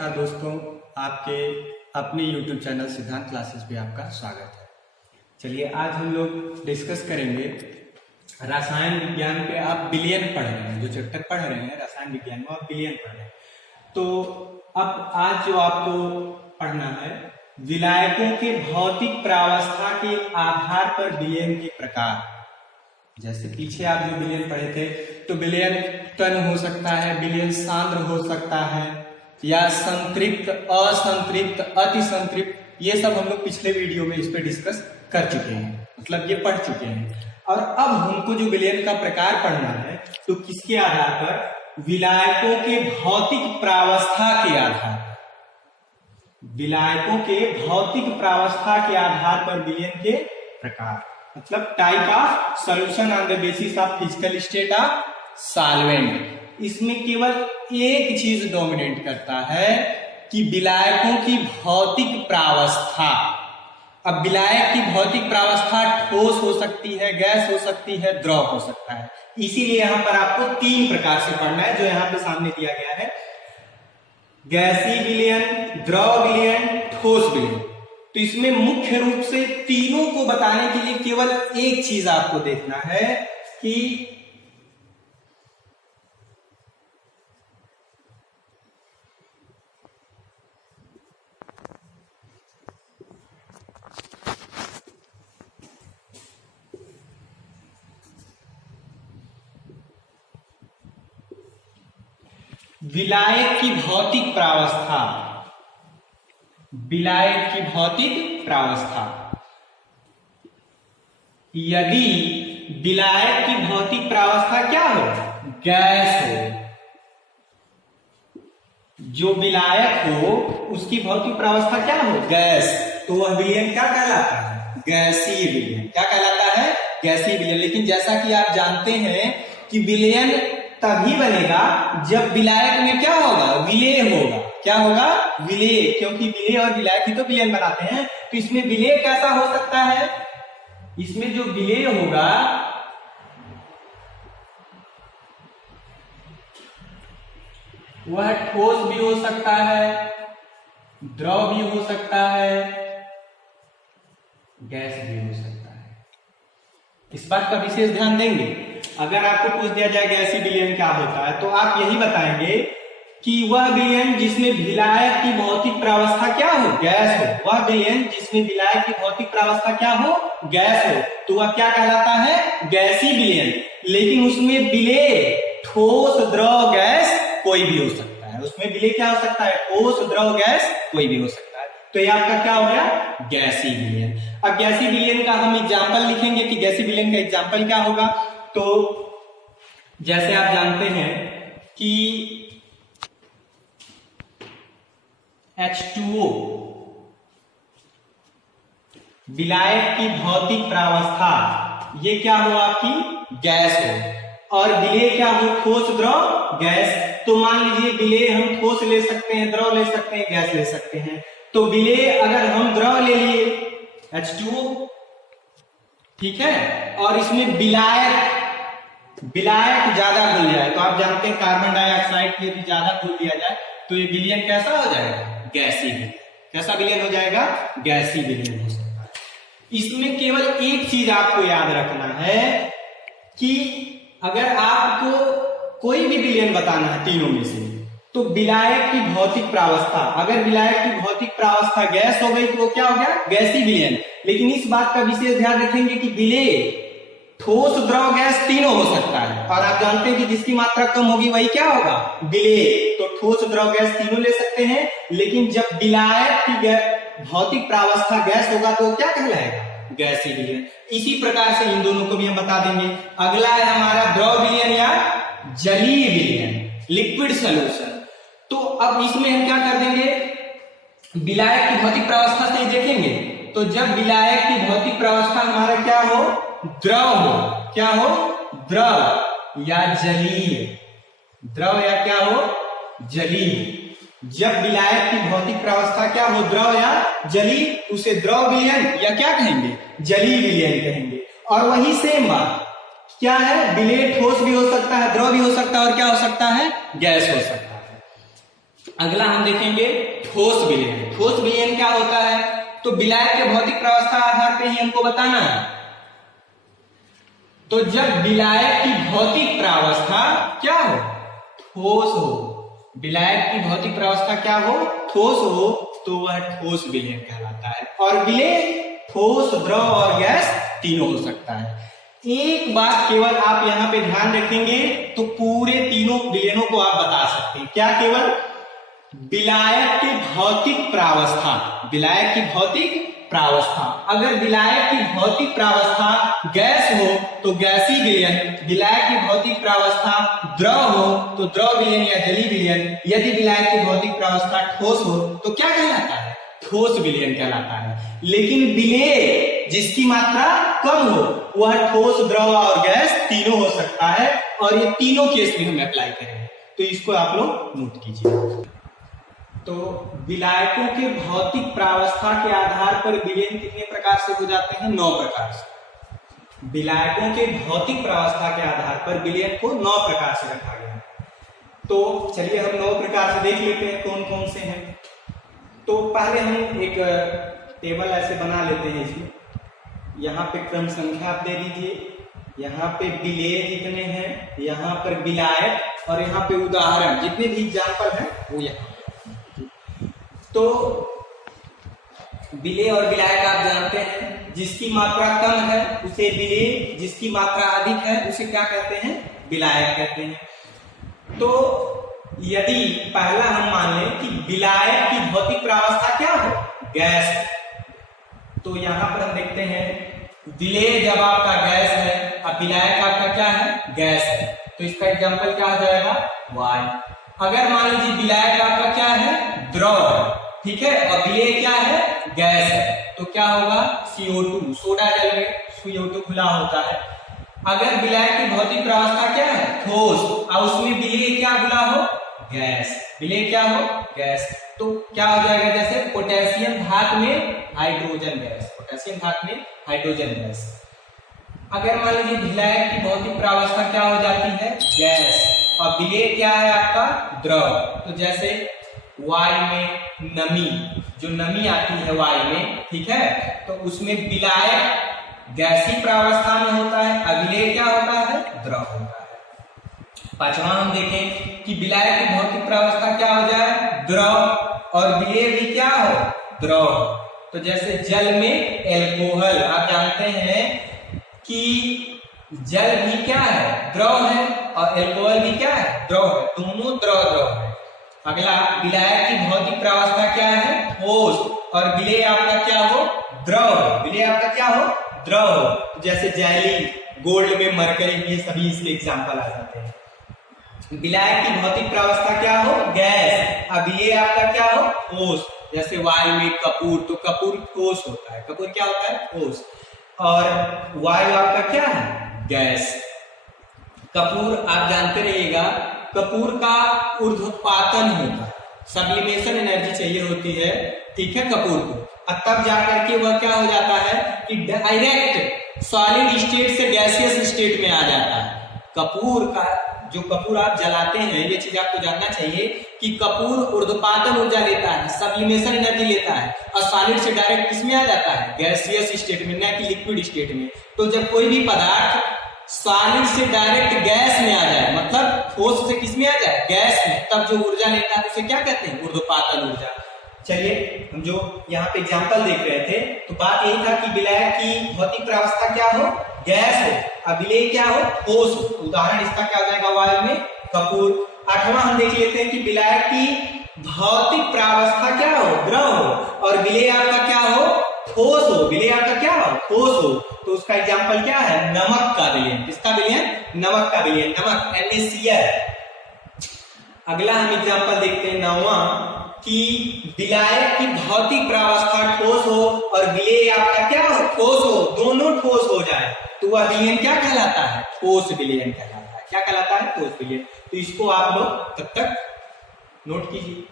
नमस्कार दोस्तों, आपके अपने YouTube चैनल सिद्धांत क्लासेस पे आपका स्वागत है। चलिए आज हम लोग डिस्कस करेंगे रसायन विज्ञान पे। आप विलयन पढ़ रहे हैं, जो चैप्टर पढ़ रहे हैं रसायन विज्ञान में आप विलयन पढ़ रहे हैं। तो अब आज जो आपको पढ़ना है विलायकों के भौतिक प्रावस्था के आधार पर विलयन के प्रकार। जैसे पीछे आप जो विलयन पढ़े थे तो विलयन तन हो सकता है, विलयन सांद्र हो सकता है, या संतृप्त, असंतृप्त, अति संतृप्त, ये सब हम लोग पिछले वीडियो में इस पे डिस्कस कर चुके हैं, मतलब ये पढ़ चुके हैं। और अब हमको जो विलयन का प्रकार पढ़ना है तो किसके आधार पर? विलायकों के भौतिक प्रावस्था के आधार पर। विलायकों के भौतिक प्रावस्था के आधार पर विलयन के प्रकार, मतलब type of solution on the basis of physical state of solvent. इसमें केवल एक चीज डोमिनेट करता है कि विलायकों की भौतिक प्रावस्था। अब विलायक की भौतिक प्रावस्था ठोस हो सकती है, गैस हो सकती है, द्रव हो सकता है। इसीलिए यहां पर आपको तीन प्रकार से पढ़ना है, जो यहां पे सामने दिया गया है: गैसीय विलयन, द्रव विलयन, ठोस विलयन। तो इसमें मुख्य रूप से तीनों को बताने के लिए केवल एक चीज आपको देखना है कि विलायक की भौतिक प्रावस्था। विलायक की भौतिक प्रावस्था, यदि विलायक की भौतिक प्रावस्था क्या हो? गैस हो। जो विलायक हो उसकी भौतिक प्रावस्था क्या हो? गैस। तो वह विलयन क्या कहलाता है? गैसीय विलयन। क्या कहलाता है? गैसीय विलयन। लेकिन जैसा कि आप जानते हैं कि विलयन तभी बनेगा जब विलायक में क्या होगा? विलेय होगा। क्या होगा? विलेय। क्योंकि विलेय और विलायक ही तो विलयन बनाते हैं। तो इसमें विलेय कैसा हो सकता है? इसमें जो विलेय होगा वह ठोस भी हो सकता है, द्रव भी हो सकता है, गैस भी हो सकता है। इस बात का विशेष ध्यान देंगे। अगर आपको पूछ दिया जाए गैसीय विलयन क्या होता है तो आप यही बताएंगे कि वह विलयन जिसमें विलायक की भौतिक प्रावस्था क्या हो? गैस हो। वह विलयन जिसमें विलायक की भौतिक प्रावस्था क्या हो? गैस हो। तो वह क्या कहलाता है? गैसीय विलयन। लेकिन उसमें विलेय ठोस, द्रव, गैस कोई भी हो सकता है। उसमें विलेय क्या हो सकता है? ठोस, द्रव, गैस कोई भी हो सकता है। तो ये आपका क्या हो गया? गैसीय विलयन। अब गैसीय विलयन का हम एग्जाम्पल लिखेंगे कि गैसीय विलयन का एग्जाम्पल क्या होगा। तो जैसे आप जानते हैं कि H2O विलायक की भौतिक प्रावस्था, ये क्या हो? आपकी गैस हो। और विलेय क्या हो? ठोस, द्रव, गैस। तो मान लीजिए विलेय हम ठोस ले सकते हैं, द्रव ले सकते हैं, गैस ले सकते हैं। तो विलेय अगर हम द्रव ले लिए H2O, ठीक है, और इसमें विलायक ज्यादा घुल जाए, तो आप जानते हैं कार्बन डाइऑक्साइड के भी ज्यादा घुल दिया जाए तो ये विलयन कैसा हो जाएगा? गैसीय विलयन। कैसा विलयन हो जाएगा? गैसीय विलयन हो सकता है। इसमें केवल एक चीज आपको याद रखना है कि अगर आपको कोई भी विलयन बताना है तीनों में से, तो विलायक की भौतिक प्रावस्था, अगर विलायक की भौतिक प्रावस्था गैस हो गई तो वो क्या हो गया? गैसीय विलयन। लेकिन इस बात का विशेष ध्यान रखेंगे कि विलेय ठोस, द्रव, गैस तीनों हो सकता है। और आप जानते हैं कि जिसकी मात्रा कम होगी वही क्या होगा? विलेय। तो ठोस, द्रव, गैस तीनों ले सकते हैं। लेकिन जब विलायक की भौतिक प्रावस्था गैस होगा तो क्या कहलाएगा? गैसीय विलयन। इसी प्रकार से इन दोनों को भी हम बता देंगे। अगला है हमारा द्रव विलयन या जलीय विलयन, लिक्विड सॉल्यूशन। तो अब इसमें हम क्या कर देंगे? विलायक की भौतिक प्रावस्था से ही देखेंगे। तो जब विलायक की भौतिक प्रावस्था हमारा क्या हो? द्रव हो। क्या हो? द्रव या जलीय। द्रव या क्या हो? जलीय। जब विलायक की भौतिक प्रावस्था क्या हो? द्रव या जलीय, उसे द्रव विलयन या क्या कहेंगे? जलीय विलयन कहेंगे। और वही सेम बात क्या है? विलेय ठोस भी हो सकता है, द्रव भी हो सकता है, और क्या हो सकता है? गैस हो सकता है। अगला हम देखेंगे ठोस विलयन। ठोस विलयन क्या होता है? तो विलायक के भौतिक प्रावस्था आधार पे ही हमको बताना है। तो जब विलायक की भौतिक प्रावस्था क्या हो? ठोस हो। विलायक की भौतिक प्रावस्था क्या हो? ठोस हो, तो वह ठोस विलयन कहलाता है। और विलय ठोस, द्रव और गैस तीनों हो सकता है। एक बात केवल आप यहां पे ध्यान रखेंगे तो पूरे तीनों विलयनों को आप बता सकते हैं। क्या? केवल विलायक की भौतिक प्रावस्था, विलायक की भौतिक प्रावस्था। अगर विलायक की भौतिक प्रावस्था गैस हो तो गैसीय विलयन, विलायक की भौतिक प्रावस्था द्रव हो तो द्रव विलयन या जलीय विलयन। यदि विलायक की भौतिक प्रावस्था ठोस हो तो क्या कहलाता है? ठोस विलयन कहलाता है। लेकिन विलेय जिसकी मात्रा कम हो वह ठोस, द्रव और गैस तीनों हो सकता है। और ये तीनों केस में हम अप्लाई करेंगे, तो इसको आप लोग नोट कीजिए। तो विलायकों के भौतिक प्रावस्था के आधार पर विलयन कितने प्रकार से हो जाते हैं? 9 प्रकार से। विलायकों के भौतिक प्रावस्था के आधार पर विलयन को 9 प्रकार से रखा गया है। तो चलिए हम 9 प्रकार से देख लेते हैं कौन कौन से हैं। तो पहले हम एक टेबल ऐसे बना लेते हैं। इसमें यहाँ पे क्रम संख्या आप दे दीजिए, यहाँ पे विलेय कितने हैं, यहाँ पर विलायक और यहाँ पे उदाहरण जितने भी एग्जाम्पल हैं वो यहाँ। तो विलेय और विलायक आप जानते हैं, जिसकी मात्रा कम है उसे विलेय, जिसकी मात्रा अधिक है उसे क्या कहते हैं? विलायक कहते हैं। तो यदि पहला हम मान लें कि विलायक की भौतिक प्रावस्था क्या हो? गैस। तो यहां पर हम देखते हैं विलेय जब आपका गैस है और विलायक आपका क्या है? गैस है, तो इसका एग्जाम्पल क्या हो जाएगा? वायु। अगर मान लीजिए विलायक आपका क्या है? द्रव है, ठीक है, और विलेय क्या है? गैस है, तो क्या होगा? CO2। सोडा जल में CO2 खुला होता है। अगर विलायक की भौतिक प्रावस्था क्या है? ठोस, और उसमें विलेय क्या खुला हो? गैस। विलेय क्या हो? गैस। तो क्या हो जाएगा? जैसे पोटेशियम धातु में हाइड्रोजन गैस, पोटेशियम धातु में हाइड्रोजन गैस। अगर मान लीजिए विलायक की भौतिक प्रावस्था क्या हो जाती है? गैस, और विलेय क्या है आपका? द्रव। तो जैसे वायु में नमी, जो नमी आती है वायु में, ठीक है, तो उसमें विलायक गैसीय प्रावस्था में होता है, अविलेय क्या होता है? द्रव होता है। पांचवा हम देखें कि विलायक की भौतिक प्रावस्था क्या हो जाए? द्रव, और विलेय भी क्या हो? द्रव। तो जैसे जल में एल्कोहल, आप जानते हैं कि जल भी क्या है? द्रव है, और एल्कोहल भी क्या है? द्रव है, दोनों द्रव द्रव है। अगला विलायक की भौतिक प्रावस्था क्या है? ठोस, और विलेय आपका क्या हो? द्रव। विलेय आपका क्या हो? द्रव। जैसे जैली, गोल्ड में मरकरी, ये सभी इसके एग्जांपल आ जाते हैं। विलायक की भौतिक प्रावस्था क्या हो? गैस, और विलेय आपका क्या हो? ठोस। जैसे वायु में कपूर, तो कपूर ठोस होता है, कपूर क्या होता है? ठोस। और वायु आपका क्या है? गैस। कपूर आप जानते रहिएगा, कपूर का ऊर्ध्वपातन होता है, सब्लिमेशन एनर्जी चाहिए होती है, ठीक है, कपूर को, और तब जाकर के वह क्या हो जाता है कि डायरेक्ट सॉलिड स्टेट से गैसियस स्टेट में आ जाता है। कपूर का जो कपूर आप जलाते हैं, ये चीज आपको जानना चाहिए कि कपूर ऊर्ध्वपातन ऊर्जा लेता है, सब्लिमेशन एनर्जी लेता है, और सॉलिड से डायरेक्ट किसमें आ जाता है? गैसियस स्टेट में, न कि लिक्विड स्टेट में। तो जब कोई भी पदार्थ सॉलिड से डायरेक्ट गैस में आ जाए, मतलब ठोस से किसमें आ जाए? गैस में, तब जो ऊर्जा लेता है उसे क्या कहते हैं? ऊर्ध्वपातन ऊर्जा। चलिए हम जो यहाँ पे एग्जाम्पल देख रहे थे, तो बात यही था कि विलायक की भौतिक प्रावस्था क्या हो? गैस हो, और विलेय क्या हो? ठोस हो। उदाहरण इसका क्या हो जाएगा? वायु में कपूर। आठवां हम देख लेते हैं कि विलायक की भौतिक प्रावस्था क्या हो? द्रव हो, और विलेय आपका क्या हो? ठोस हो। विलेय आपका क्या हो? ठोस हो। तो उसका एग्जाम्पल क्या है? नमक का विलयन। किसका विलयन? नमक का विलयन, नमक NaCl। अगला हम एग्जाम्पल देखते हैं 9वां, कि विलायक की भौतिक प्रावस्था ठोस हो और विलेय आपका क्या हो? ठोस हो, दोनों ठोस हो जाए, तो वह विलयन क्या कहलाता है? ठोस विलयन कहलाता है। क्या कहलाता है? ठोस विलयन। तो इसको आप लोग तब तक नोट कीजिए।